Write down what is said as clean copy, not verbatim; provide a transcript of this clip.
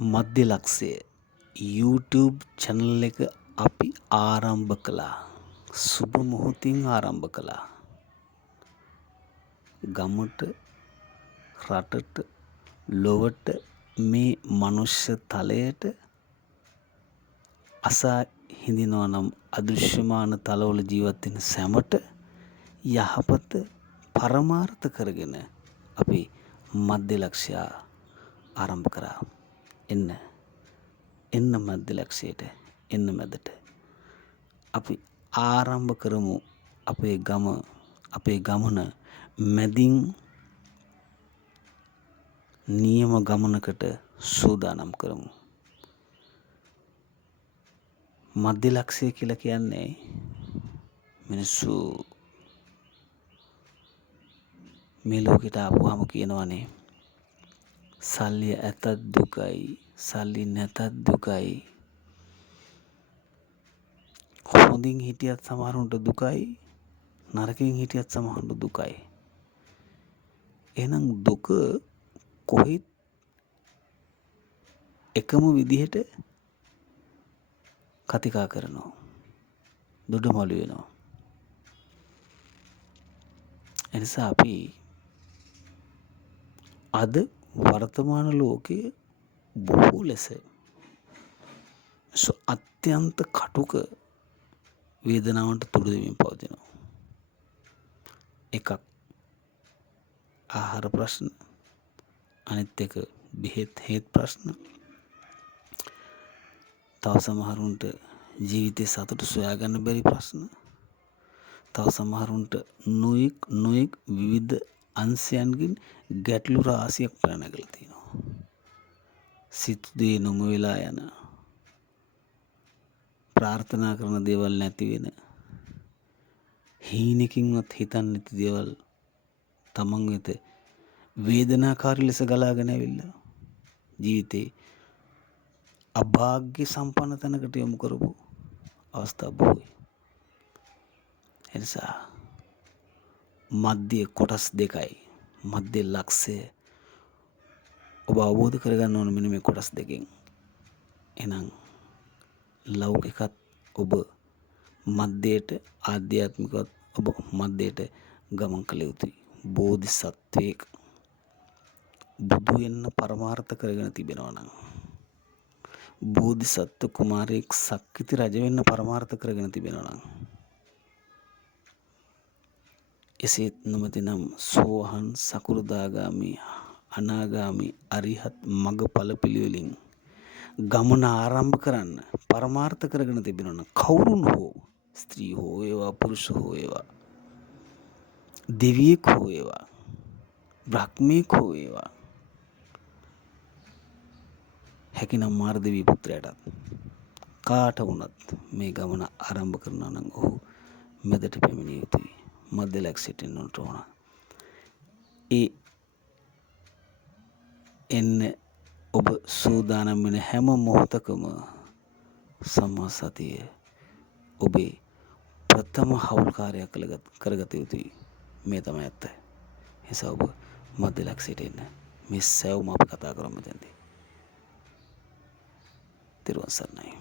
මධ්‍ය ලක්ෂය YouTube channel එක අපි ආරම්භ කළා. සුබ මොහොතින් ආරම්භ කළා. ගමට රටට ලොවට මේ මනුෂ්‍ය තලයට අසා හිඳිනවා නම් අදෘශ්‍යමාන තලවල ජීවත් වෙන සැමට යහපත පරමාර්ථ කරගෙන අපි මධ්‍ය ලක්ෂ්‍ය ආරම්භ කරා. එන්න මධ්‍ය ලක්ෂයට එන්න මැදට අපි ආරම්භ කරමු අපේ ගමන මැදින් නියම ගමනකට සූදානම් කරමු. මධ්‍ය ලක්ෂය කියලා කියන්නේ මිනිස්සු මේ ලෝකෙට ආපුවාම කියනවනේ සල්ලි ඇතත් දුකයි සල්ලි නැතත් දුකයි. හොඳින් හිටියත් සමහරුන්ට දුකයි නරකින් හිටියත් සමහරුන්ට දුකයි. එහෙනම් දුක කොහෙත් එකම විදිහට කතිකා කරනවා. දුඩුමළු වෙනවා. එනිසා අපි අද වර්තමාන ලෝකයේ බොහෝ ලෙස අත්‍යන්ත කටුක වේදනාවන්ට තුඩු දෙමින් පවතිනවා. එකක් ආහාර ප්‍රශ්න, අනිත් එක බෙහෙත් හේත් ප්‍රශ්න, තව සමහරුන්ට ජීවිතේ සතුට සොයාගන්න බැරි ප්‍රශ්න, තව සමහරුන්ට නොයෙක් විවිධ අංශයන්ගෙන් ගැටලු රාශියක් පැනනගලා තියෙනවා. සිතු දේ නොම වෙලා යන, ප්‍රාර්ථනා කරන දේවල් නැති වෙන, හීනකින්වත් හිතන්නේ නැති දේවල් තමන් වෙත වේදනාකාරී ලෙස ගලාගෙන ඇවිල්ලා ජීවිතේ අභාග්‍ය සම්පන්න තැනකට යොමු කරපු අවස්ථා බොහෝයි. එනිසා මධ්‍ය කොටස් දෙකයි. මධ්‍ය ලක්ෂය ඔබ අවබෝධ කරගන්න ඕන මෙන්න මේ කොටස් දෙකෙන්. එහෙනම් ලෞකිකත් ඔබ මධ්‍යයට, ආධ්‍යාත්මිකවත් ඔබ මධ්‍යයට ගමන් කළ යුතුයි. බෝධිසත්වයෙක් බුදු වෙන්න පරමාර්ථ කරගෙන තිබෙනවා නම්, බෝධිසත්ව කුමාරයෙක් සක්විති රජ වෙන්න පරමාර්ථ කරගෙන තිබෙනවා නම්, එසේත් නොමැතිනම් සෝහන්, සකෘදාගාමි, අනාගාමි, අරිහත් මගඵල පිළිවෙලින් ගමන ආරම්භ කරන්න පරමාර්ථ කරගෙන තිබෙනවා නම් කවුරුන් හෝ, ස්ත්‍රී හෝ වේවා, පුරුෂ හෝ වේවා, දෙවියෙක් හෝ වේවා, බ්‍රහ්මයෙක් හෝ වේවා, හැකිනම් මාර්දවී පුත්‍රයාටත් කාට වුණත් මේ ගමන ආරම්භ කරනවා නම් ඔහු මැදට පැමිණිය යුතුයි. මධ්‍ය ලක්ෂයට එන්නට ඕන. එන්න ඔබ සූදානම් වෙන හැම මොහොතකම සම්මා සතිය ඔබේ ප්‍රථම හවුල් කාර්යයක් කරගත යුතුයි. මේ තමයි ඇත්ත. එසා ඔබ මධ්‍ය ලක්ෂයට එන්න. මේ සෑවුම අපි කතා කරමු මෙතනදී. තිරුවන් සරණයි.